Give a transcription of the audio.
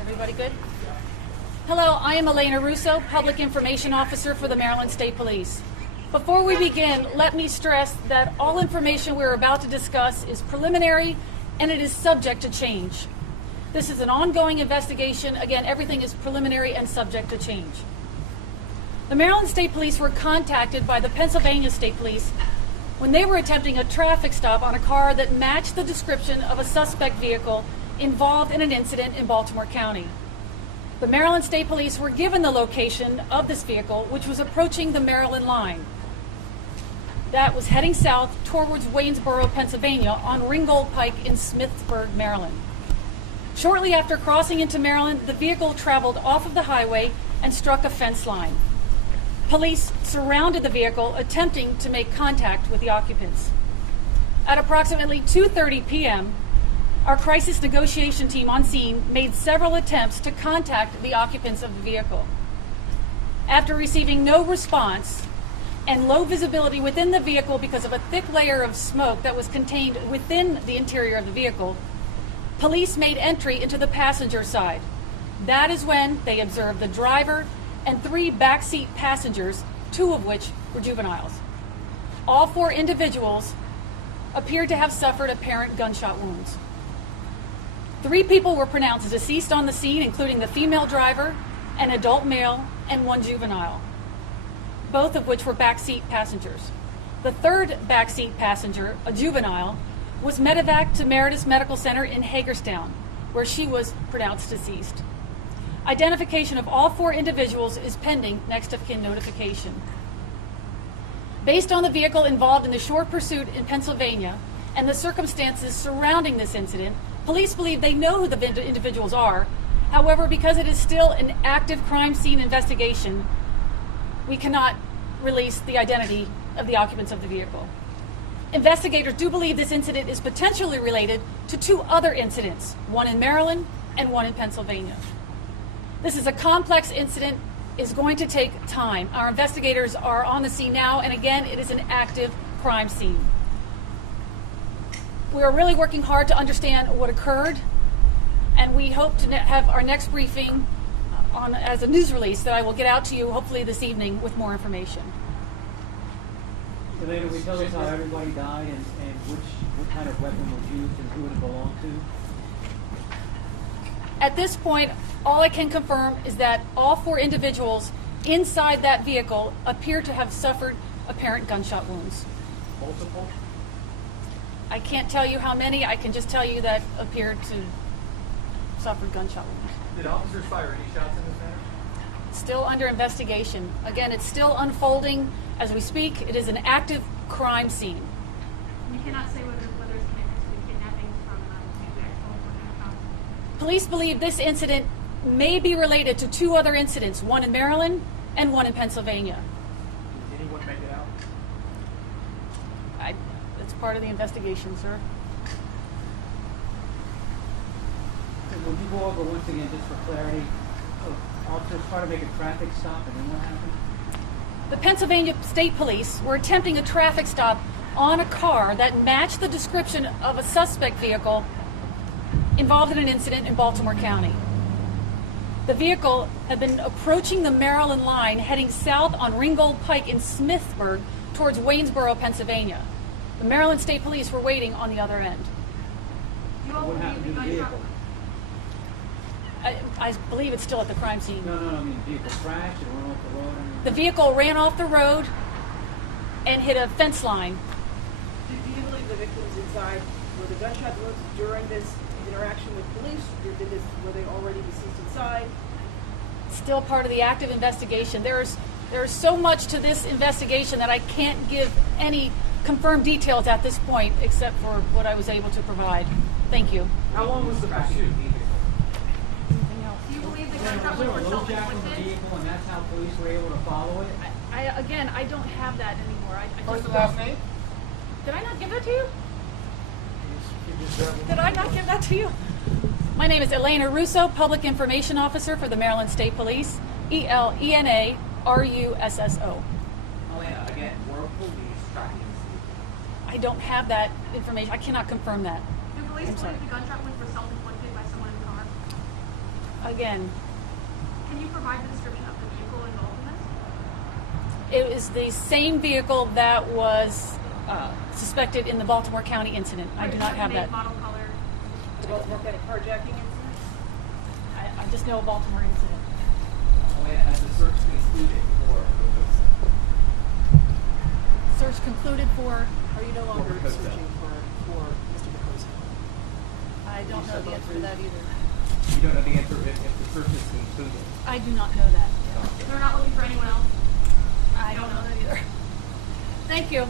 Everybody good? Hello, I am Elena Russo, Public Information Officer for the Maryland State Police. Before we begin, let me stress that all information we're about to discuss is preliminary and it is subject to change. This is an ongoing investigation. Again, everything is preliminary and subject to change. The Maryland State Police were contacted by the Pennsylvania State Police when they were attempting a traffic stop on a car that matched the description of a suspect vehicle involved in an incident in Baltimore County. The Maryland State Police were given the location of this vehicle, which was approaching the Maryland line. That was heading south towards Waynesboro, Pennsylvania on Ringgold Pike in Smithsburg, Maryland. Shortly after crossing into Maryland, the vehicle traveled off of the highway and struck a fence line. Police surrounded the vehicle, attempting to make contact with the occupants. At approximately 2:30 p.m., our crisis negotiation team on scene made several attempts to contact the occupants of the vehicle. After receiving no response and low visibility within the vehicle because of a thick layer of smoke that was contained within the interior of the vehicle, police made entry into the passenger side. That is when they observed the driver and 3 backseat passengers, 2 of which were juveniles. All 4 individuals appeared to have suffered apparent gunshot wounds. 3 people were pronounced deceased on the scene, including the female driver, an adult male, and 1 juvenile, both of which were backseat passengers. The 3rd backseat passenger, a juvenile, was medevaced to Meredith Medical Center in Hagerstown, where she was pronounced deceased. Identification of all 4 individuals is pending next of kin notification. Based on the vehicle involved in the short pursuit in Pennsylvania and the circumstances surrounding this incident, police believe they know who the individuals are. However, because it is still an active crime scene investigation, we cannot release the identity of the occupants of the vehicle. Investigators do believe this incident is potentially related to 2 other incidents, one in Maryland and one in Pennsylvania. This is a complex incident. It's going to take time. Our investigators are on the scene now, and again, it is an active crime scene. We are really working hard to understand what occurred, and we hope to have our next briefing as a news release that I will get out to you hopefully this evening with more information. Elena, will you tell us how everybody died and what kind of weapon was used and who it belonged to? At this point, all I can confirm is that all 4 individuals inside that vehicle appear to have suffered apparent gunshot wounds. Multiple? I can't tell you how many. I can just tell you that appeared to suffer gunshot wounds. Did officers fire any shots in this matter? Still under investigation. Again, it's still unfolding as we speak. It is an active crime scene. You cannot say whether it's connected to the kidnapping from the actual. Police believe this incident may be related to 2 other incidents, one in Maryland and one in Pennsylvania. Did anyone make it out? It's part of the investigation, sir. Would you go over once again, just for clarity, officers try to make a traffic stop and then what happened? The Pennsylvania State Police were attempting a traffic stop on a car that matched the description of a suspect vehicle involved in an incident in Baltimore County. The vehicle had been approaching the Maryland line, heading south on Ringgold Pike in Smithsburg towards Waynesboro, Pennsylvania. The Maryland State Police were waiting on the other end. What happened to the vehicle? I believe it's still at the crime scene. No, I mean, the vehicle crashed and went off the road. The vehicle ran off the road and hit a fence line. Do you believe the victims inside were the gunshot wounds during this interaction with police, or were they already deceased inside? Still part of the active investigation. There's so much to this investigation that I can't give any confirmed details at this point, except for what I was able to provide. Thank you. How long was the pursuit? Do you believe the gunshot Was there wounds a were low jack on the self-inflicted? vehicle and that's how police were able to follow it? Again, I don't have that anymore. What's the last name? Did I not give that to you? Did I not give that to you? My name is Elena Russo, Public Information Officer for the Maryland State Police, ELENA RUSSO. Elena, again, were police tracking this vehicle? I don't have that information. I cannot confirm that. Do police I'm sorry. believe the gunshot wounds were self-inflicted by someone in the car? Again, Can you provide the description of the vehicle involved in this? it is the same vehicle that was suspected in the Baltimore County incident. I do not have Make, that. model, color. The Baltimore County carjacking incident? I just know a Baltimore incident. Only has the search concluded for Search concluded for. Are you no longer Because, searching for Mr. Picosa? I don't know the answer to that either. you don't know the answer if the search is concluded. I do not know that. They're not looking for anyone else. I don't know that either. Thank you.